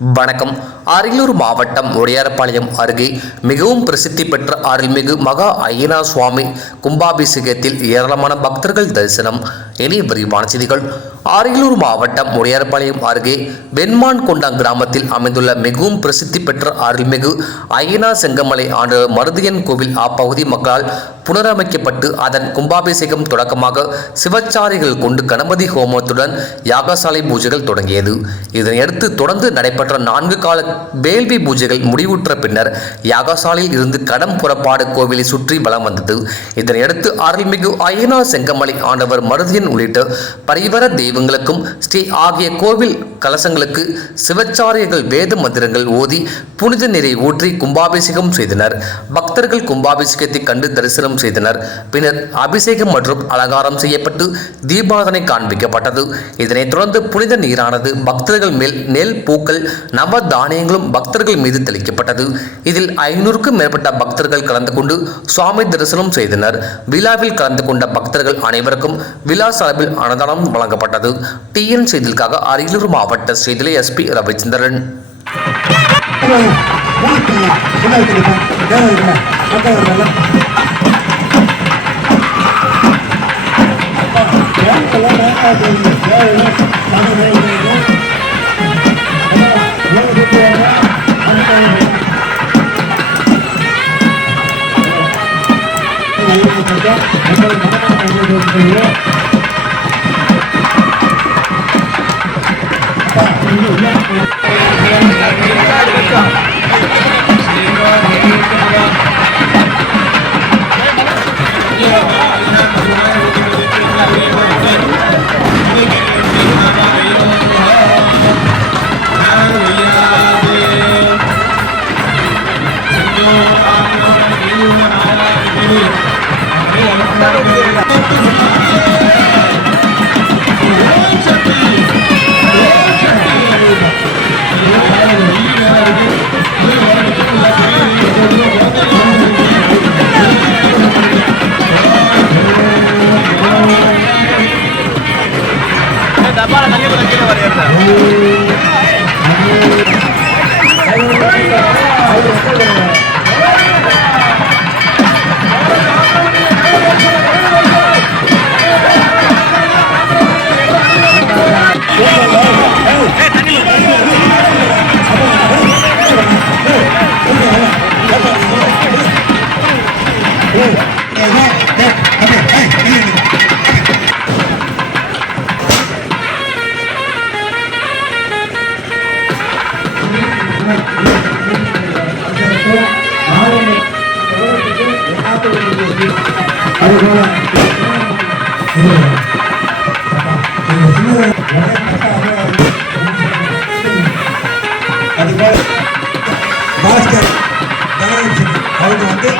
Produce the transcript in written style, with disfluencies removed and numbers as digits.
வணக்கம். அரியலூர் மாவட்டம் ஒடியாரப்பாளையம் அருகே மிகவும் பிரசித்தி பெற்ற அருள்மிகு மகா ஐயனார் சுவாமி கும்பாபிஷேகத்தில் ஏராளமான பக்தர்கள் தரிசனம். இனி விரிவான செய்திகள். அரியலூர் மாவட்டம் ஒடியாரப்பாளையம் அருகே வெண்மான் கொண்டாங் கிராமத்தில் அமைந்துள்ள மிகவும் பிரசித்தி பெற்ற அருள்மிகு ஐயனார் செங்கமலை ஆண்டு மருதியன் கோவில் அப்பகுதி மக்களால் புனரமைக்கப்பட்டு அதன் கும்பாபிஷேகம் தொடக்கமாக சிவச்சாரிகள் கொண்டு கணபதி ஹோமத்துடன் யாகசாலை பூஜைகள் தொடங்கியது. இதனையடுத்து தொடர்ந்து நடைபெற்ற 4 கால வேள்வி பூஜைகள் முடிவுற்ற பின்னர் யாகசாலையில் இருந்து கடம் புறப்பாடு கோவிலை சுற்றி வலம் வந்தது. இதனையடுத்து அருள்மிகு ஐயனார் செங்கமலை ஆண்டவர் மருதியன் உள்ளிட்ட பரிவர தெய்வங்களுக்கும் ஸ்ரீ ஆகிய கோவில் கலசங்களுக்கு சிவச்சாரியர்கள் வேத மந்திரங்கள் ஓதி புனித நீரை ஊற்றி கும்பாபிஷேகம் செய்தனர். பக்தர்கள் கும்பாபிஷேகத்தை கண்டு தரிசனம் செய்தனர். பின்னர் அபிஷேகம் மற்றும் அலங்காரம் செய்யப்பட்டு தீபாராதனை காண்பிக்கப்பட்டது. இதனைத் தொடர்ந்து புனித நீரானது பக்தர்கள் மேல் நெல் பூக்கள் நவ தானியங்களும் பக்தர்கள் மீது தெளிக்கப்பட்டது. இதில் 500க்கும் மேற்பட்ட பக்தர்கள் கலந்து கொண்டு சுவாமி தரிசனம் செய்தனர். விழாவில் கலந்து கொண்ட பக்தர்கள் அனைவருக்கும் விழா சார்பில் அன்னதானம் வழங்கப்பட்டது. TN செய்திகளுக்காக அரியலூர் மாவட்ட செய்தியாளர் SP ரவிச்சந்திரன். பாஸ்கர் அவங்க வந்து